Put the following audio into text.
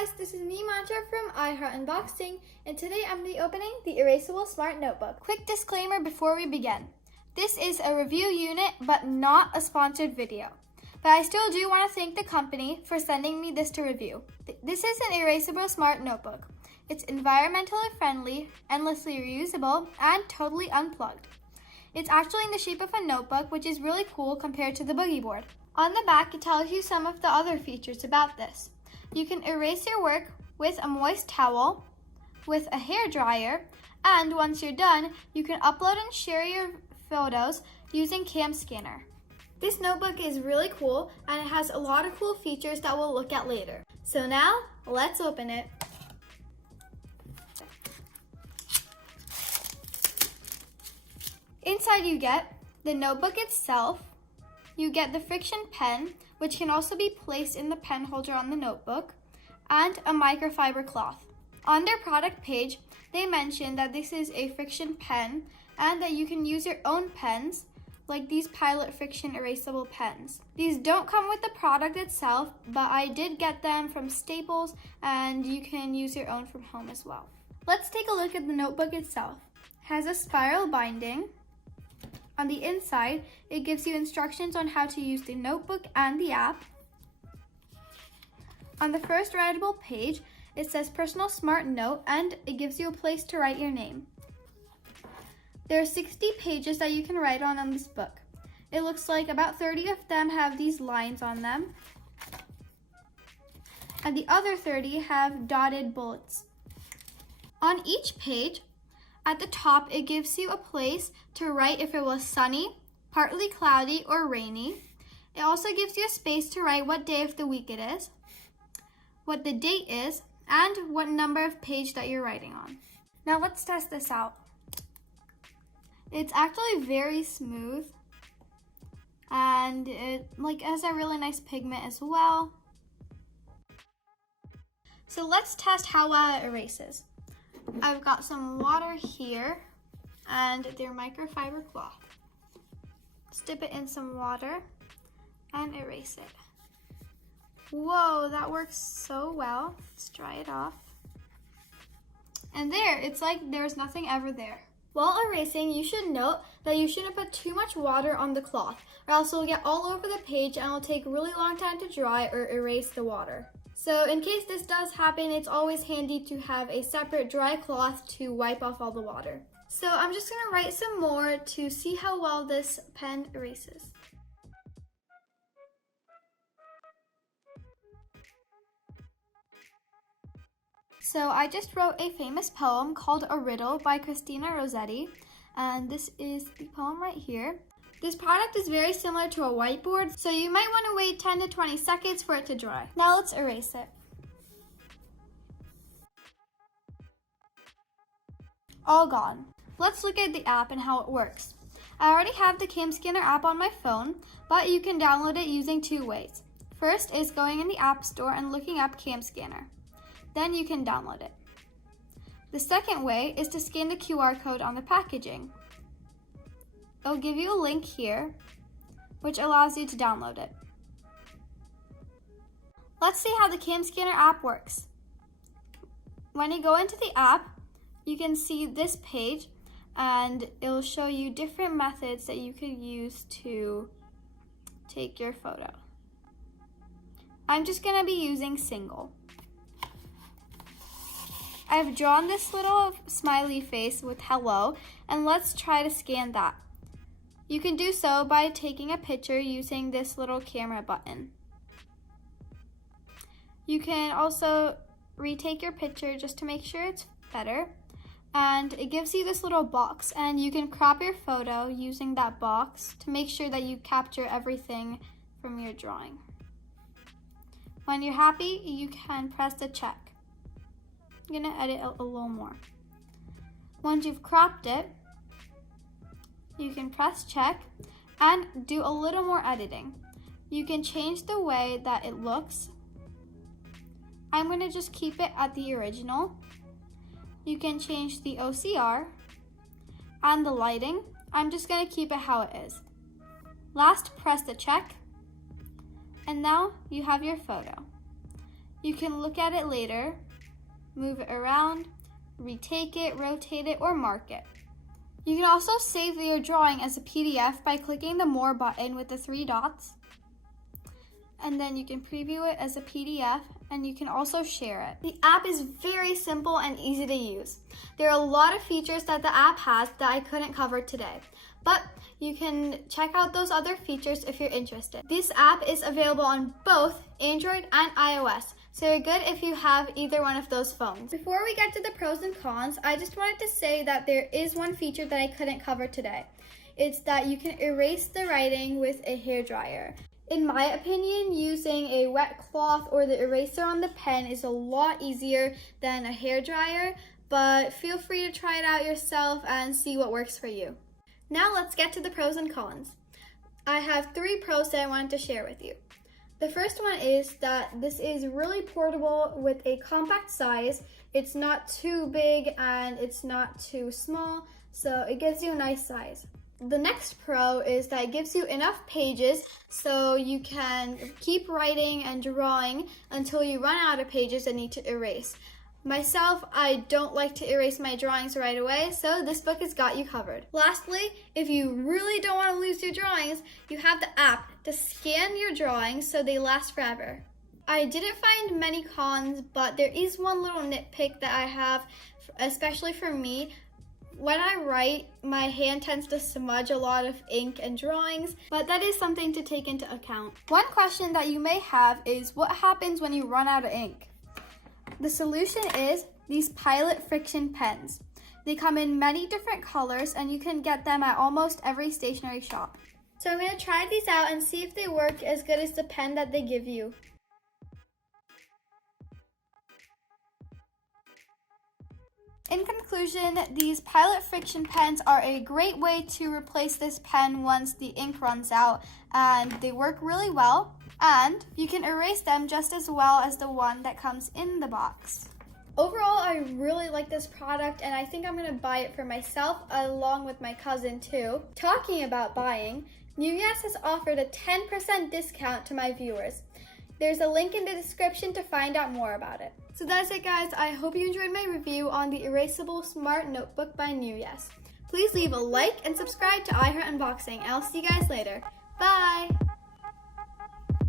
guys, this is me, Mantra from iHeart Unboxing, and today I'm opening the Erasable Smart Notebook. Quick disclaimer before we begin. This is a review unit, but not a sponsored video. But I still do want to thank the company for sending me this to review. This is an Erasable Smart Notebook. It's environmentally friendly, endlessly reusable, and totally unplugged. It's actually in the shape of a notebook, which is really cool compared to the boogie board. On the back, it tells you some of the other features about this. You can erase your work with a moist towel, with a hair dryer, and once you're done, you can upload and share your photos using Cam Scanner. This notebook is really cool, and it has a lot of cool features that we'll look at later. So now, let's open it. Inside you get the notebook itself, you get the friction pen, which can also be placed in the pen holder on the notebook, and a microfiber cloth. On their product page, they mention that this is a friction pen and that you can use your own pens, like these Pilot Friction Erasable pens. These don't come with the product itself, but I did get them from Staples, and you can use your own from home as well. Let's take a look at the notebook itself. It has a spiral binding. On the inside, it gives you instructions on how to use the notebook and the app. On the first writable page, it says Personal Smart Note, and it gives you a place to write your name. There are 60 pages that you can write on this book. It looks like about 30 of them have these lines on them, and the other 30 have dotted bullets. On each page, at the top, it gives you a place to write if it was sunny, partly cloudy, or rainy. It also gives you a space to write what day of the week it is, what the date is, and what number of page that you're writing on. Now let's test this out. It's actually very smooth, and it has a really nice pigment as well. So let's test how well it erases. I've got some water here and their microfiber cloth. Let's dip it in some water and erase it. Whoa, that works so well. Let's dry it off. And there, it's like there's nothing ever there. While erasing, you should note that you shouldn't put too much water on the cloth, or else it'll get all over the page and it'll take a really long time to dry or erase the water. So in case this does happen, it's always handy to have a separate dry cloth to wipe off all the water. So I'm just going to write some more to see how well this pen erases. So I just wrote a famous poem called A Riddle by Christina Rossetti, and this is the poem right here. This product is very similar to a whiteboard, so you might want to wait 10 to 20 seconds for it to dry. Now let's erase it. All gone. Let's look at the app and how it works. I already have the Cam Scanner app on my phone, but you can download it using two ways. First is going in the App Store and looking up Cam Scanner. Then you can download it. The second way is to scan the QR code on the packaging. It'll give you a link here, which allows you to download it. Let's see how the Cam Scanner app works. When you go into the app, you can see this page, and it'll show you different methods that you could use to take your photo. I'm just going to be using single. I've drawn this little smiley face with hello, and let's try to scan that. You can do so by taking a picture using this little camera button. You can also retake your picture just to make sure it's better. And it gives you this little box, and you can crop your photo using that box to make sure that you capture everything from your drawing. When you're happy, you can press the check. I'm gonna edit a little more. Once you've cropped it, you can press check and do a little more editing. You can change the way that it looks. I'm going to just keep it at the original. You can change the OCR and the lighting. I'm just going to keep it how it is. Last, press the check, and now you have your photo. You can look at it later, move it around, retake it, rotate it, or mark it. You can also save your drawing as a PDF by clicking the More button with the 3 dots. And then you can preview it as a PDF, and you can also share it. The app is very simple and easy to use. There are a lot of features that the app has that I couldn't cover today, but you can check out those other features if you're interested. This app is available on both Android and iOS, so you're good if you have either one of those phones. Before we get to the pros and cons, I just wanted to say that there is one feature that I couldn't cover today. It's that you can erase the writing with a hairdryer. In my opinion, using a wet cloth or the eraser on the pen is a lot easier than a hairdryer, but feel free to try it out yourself and see what works for you. Now let's get to the pros and cons. I have 3 pros that I wanted to share with you. The first one is that this is really portable with a compact size. It's not too big and it's not too small, so it gives you a nice size. The next pro is that it gives you enough pages so you can keep writing and drawing until you run out of pages and need to erase. Myself, I don't like to erase my drawings right away, so this book has got you covered. Lastly, if you really don't want to lose your drawings, you have the app to scan your drawings so they last forever. I didn't find many cons, but there is one little nitpick that I have, especially for me. When I write, my hand tends to smudge a lot of ink and drawings, but that is something to take into account. One question that you may have is what happens when you run out of ink? The solution is these Pilot friction pens. They come in many different colors and you can get them at almost every stationery shop. So I'm going to try these out and see if they work as good as the pen that they give you. In conclusion, these Pilot friction pens are a great way to replace this pen once the ink runs out, and they work really well, and you can erase them just as well as the one that comes in the box. Overall, I really like this product and I think I'm going to buy it for myself along with my cousin too. Talking about buying, NEWYES has offered a 10% discount to my viewers. There's a link in the description to find out more about it. So that's it guys, I hope you enjoyed my review on the Erasable Smart Notebook by NEWYES. Please leave a like and subscribe to iHeart Unboxing and I'll see you guys later. Bye!